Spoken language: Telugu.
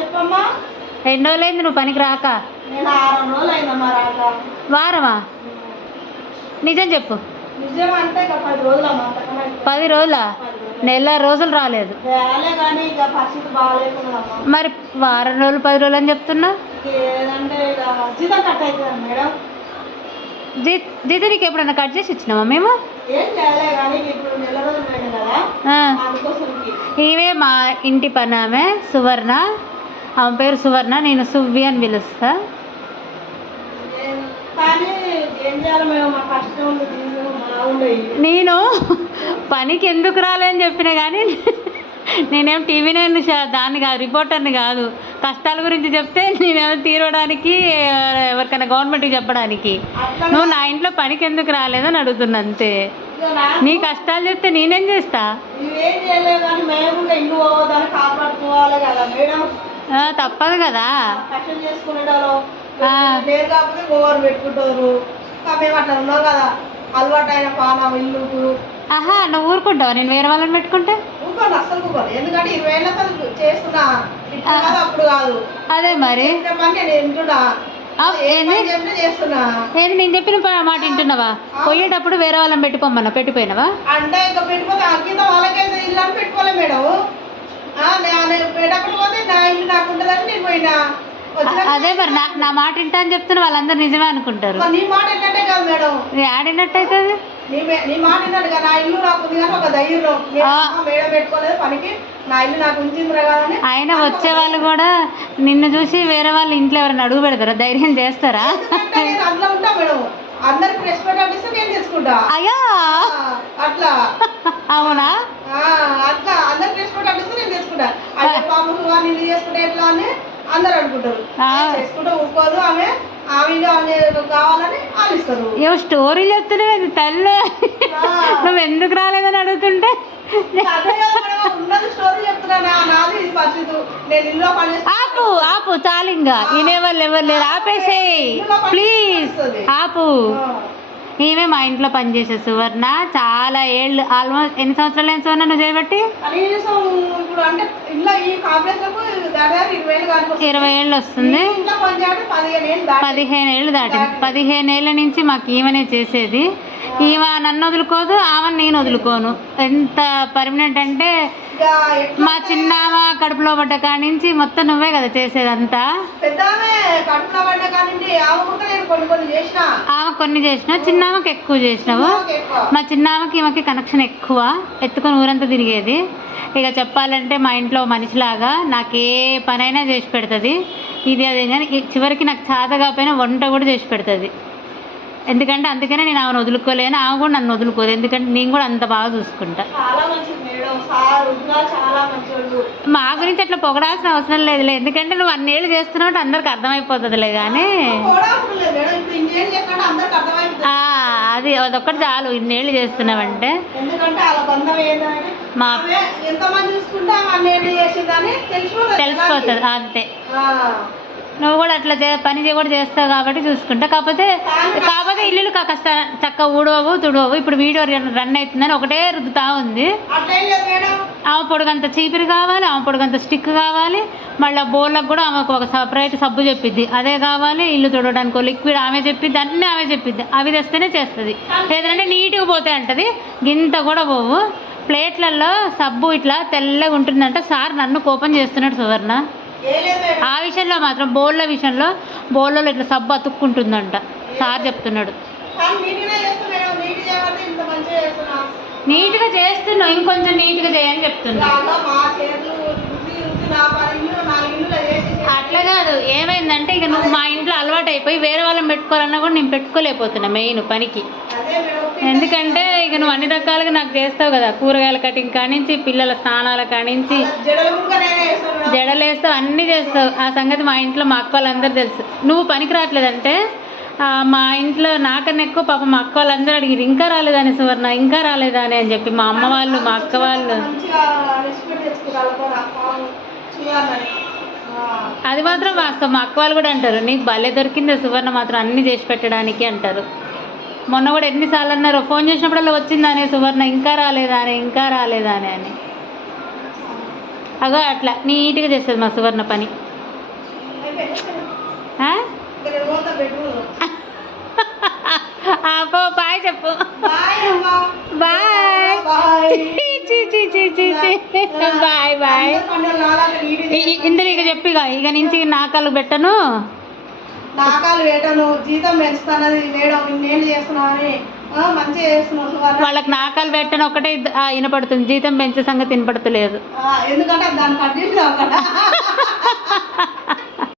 చెప్పమ్మా. ఎన్ని రోజులైంది నువ్వు పనికి రాక? నేను ఆరు రోజులు అయిందమ్మా రాక. వారమా? నిజం చెప్పు. నిజం అంటే ఇక పది రోజులమ్మా రోజులా? పది రోజులు. నెల రోజులు రాలేదు. వేలే కానీ ఇక పరిస్థితి బాగాలేకున్నదమ్మా. మరి వారం రోజులు పది రోజులు అని చెప్తున్నా? ఏదంటే ఇక జీతం కట్ అవుతుంది మేడం. జీ జీతం నీకు ఎప్పుడన్నా కట్ చేసి ఇచ్చినామా మేము? ఏం చేయలే కానీ ఇప్పుడు నెల రోజులు పోయింది కదా ఆ. అందుకోసంకి. ఈమె మా ఇంటి పని ఆమె సువర్ణ. ఆమె పేరు సువర్ణ నేను సువ్వి అని పిలుస్తా. నేను- పనికి ఎందుకు రాలేని చెప్పిన కానీ నేనేం టీవీ నేను దాన్ని కాదు రిపోర్టర్ని కాదు. కష్టాల గురించి చెప్తే నేనేమో తీరడానికి ఎవరికైనా గవర్నమెంట్కి చెప్పడానికి. నువ్వు నా ఇంట్లో పనికి ఎందుకు రాలేదని అడుగుతున్నా అంతే. నీ కష్టాలు చెప్తే నేనేం చేస్తా? తప్పదు కదా. కష్టం చేసుకునేటారు ఆ. లేరు కాకపోతే ఓవర్ పెట్టుకుంటారు. ఇంకా మేము అట్లా ఉన్నాం కదా. అలవాటు అయిన పానం ఇల్లుకు ఆహా నువ్వు ఊరుకుంటావా? నేను వేరే వాళ్ళని పెట్టుకుంటే? ఎందుకంటే ఇరవై ఏళ్ళ చేస్తున్నా. అప్పుడు కాదు. అదే మరి. నేను వింటున్నా. ఏంది? నేను చెప్పిన మాట వింటున్నావా? పోయేటప్పుడు వేరే వాళ్ళని పెట్టుకోమన్నా పెట్టిపోయినావా అంటే ఇంకా వాళ్ళకైతే ఇల్లు పెట్టుకోలే మేడం. నేను పెట్టకుండా పోతే నా ఇల్లు నాకు ఉంటుందని నేను పోయినా. వచ్చిన అదే మరి నా నా మాట వింటా అని చెప్తున్నా వాళ్ళందరూ నిజమే అనుకుంటారు. నీ మాట ఏంటంటే కాదు మేడం. నీ మాట కదా నా ఇల్లు నాకు ఉంది కానీ ఒక ధైర్యం. మేడం పెట్టుకోలేదు పనికి. నా ఇల్లు నాకు కదని ఆయన వచ్చే వాళ్ళు కూడా నిన్ను చూసి వేరే వాళ్ళు ఇంట్లో ఎవరైనా అడుగు పెడతారా? ధైర్యం చేస్తారా? అందులో ఉంటా మేడం. అందరికి రెస్పెక్ట్ అనిపిస్తే నేను తెచ్చుకుంటా. అయ్యా ఆ, అట్లా అవునా ఆ, అట్లా అందరికి రెస్పెక్ట్ అనిపిస్తే నేను తెచ్చుకుంటా అదే పాపకు అని ఇల్లు చేసుకుంటే ఎట్లా అని అందరు అనుకుంటారు ఆ. చేసుకుంటే ఆమె స్టోరీ చెప్తున్నావు తల్లి? నువ్వు ఎందుకు రాలేదని అడుగుతుంటే? అదే ఆపు ఆపు చాలు ఇంకా. వినేవాళ్ళు ఎవరు లేరు ఆపేసేయి. ప్లీజ్. ఆపు. ఈమె మా ఇంట్లో పనిచేసే సువర్ణ. చాలా ఏళ్ళు ఆల్మోస్ట్ ఎన్ని సంవత్సరాలు అయిన సువర్ణ నువ్వు చేయబట్టి ఇరవై ఏళ్ళు వస్తుంది. పదిహేను ఏళ్ళు దాటి పదిహేను ఏళ్ళు దాటింది. పదిహేను ఏళ్ళ నుంచి మాకు ఈమెనే చేసేది. ఈమె నన్ను వదులుకోదు ఆమె నేను వదులుకోను. ఎంత పర్మనెంట్ అంటే మా చిన్నామ కడుపులో పడ్డ కాడి నుంచి మొత్తం నువ్వే కదా చేసేదంతా. ఆమె కొన్ని కొన్ని చేసిన. చిన్నామకి ఎక్కువ చేసినావు. మా చిన్నామకి ఈమెకి కనెక్షన్ ఎక్కువ. ఎత్తుకొని ఊరంతా తిరిగేది. ఇక చెప్పాలంటే మా ఇంట్లో మనిషిలాగా నాకు ఏ పనైనా చేసి పెడుతుంది. ఇది అదే కానీ చివరికి నాకు చేత కాకపోయినా వంట కూడా చేసి పెడుతుంది. ఎందుకంటే అందుకనే నేను ఆమెను వదులుకోలేను ఆమె కూడా నన్ను వదులుకోదు. ఎందుకంటే నేను కూడా అంత బాగా చూసుకుంటా. మా గురించి అట్లా పొగడాల్సిన అవసరం లేదులే. ఎందుకంటే నువ్వు అన్నేళ్ళు చేస్తున్నావు అందరికి అర్థమైపోతుందిలే కానీ అది అదొక్కటి చాలు. ఇన్నేళ్ళు చేస్తున్నావంటే. మా తెలిసిపోతుంది అంతే. నువ్వు కూడా అట్లా చే పని కూడా చేస్తావు కాబట్టి చూసుకుంటా. కాకపోతే కాకపోతే ఇల్లులు కాస్త చక్క ఊడవవు తుడవవు. ఇప్పుడు వీడియో రన్ రన్ అవుతుందని ఒకటే రుద్దుతా ఉంది. ఆమె పొడుగంత చీపిరి కావాలి ఆమె పొడుగంత స్టిక్ కావాలి. మళ్ళీ బోర్లకు కూడా ఆమెకు ఒక సపరేట్ సబ్బు చెప్పిద్ది. అదే కావాలి ఇల్లు తుడవడానికి లిక్విడ్ ఆమె చెప్పిద్ది అన్నీ ఆమె చెప్పిద్ది. అవి తెస్తేనే చేస్తుంది. లేదంటే నీట్గా పోతాయి అంటది గింత కూడా పోవు. ప్లేట్లలో సబ్బు ఇట్లా తెల్లగా ఉంటుందంట. సార్ నన్ను కోపం చేస్తున్నాడు సువర్ణ. ఆ విషయంలో మాత్రం బోళ్ళ విషయంలో బోళ్ళలో ఇట్లా సబ్బు అతుక్కుంటుందంట. సార్ చెప్తున్నాడు. నీట్గా చేస్తున్నావు? ఇంకొంచెం నీట్గా చేయని చెప్తున్నా అట్లా కాదు ఏమైందంటే ఇక నువ్వు మా ఇంట్లో అలవాటు అయిపోయి వేరే వాళ్ళని పెట్టుకోవాలన్నా కూడా నేను పెట్టుకోలేకపోతున్నా మెయిన్ పనికి. ఎందుకంటే ఇక నువ్వు అన్ని రకాలుగా నాకు చేస్తావు కదా కూరగాయల కటింగ్ కానించి పిల్లల స్నానాల కానించి. జడలు జడలేస్తావు అన్నీ చేస్తావు. ఆ సంగతి మా ఇంట్లో మా అక్క వాళ్ళందరూ తెలుసు. నువ్వు పనికి రావట్లేదంటే మా ఇంట్లో నాకన్నా ఎక్కువ పాప మా అక్క వాళ్ళందరూ అడిగిరు ఇంకా రాలేదని సువర్ణ? ఇంకా రాలేదని? అని చెప్పి మా అమ్మ వాళ్ళు మా అక్క వాళ్ళు. అది మాత్రం వాస్తవం. మా అక్క వాళ్ళు కూడా అంటారు నీకు భలే దొరికింది సువర్ణ మాత్రం అన్ని చేసి పెట్టడానికి అంటారు. మొన్న కూడా ఎన్నిసార్లు అన్నారు ఫోన్ చేసినప్పుడల్లా వచ్చిందానే సువర్ణ ఇంకా రాలేదా అని ఇంకా రాలేదా అని. అగో అట్లా నీట్గా చేస్తుంది మా సువర్ణ పని. పో బాయ్ చెప్పు. బాయ్. బాయ్ బాయ్ చీ చీ చీ చీ చీ. Bye bye. అందరు పండుగలు నాలాగా నీట్గా ఇ- ఇ- ఇందులో ఇక చెప్పు ఇక. ఇక నుంచి నాకాలు పెట్టను. నాకాలు వేయటను జీతం పెంచుతానది మేడం ఇన్నేళ్ళు చేస్తున్నామని ఆ, మంచిగా చేస్తున్నావు. వాళ్ళకి నాకాలు పెట్టను ఒకటే వినపడుతుంది. జీతం పెంచే సంగతి వినపడతలేదు. ఎందుకంటే దాన్ని కట్ చేసినావు కదా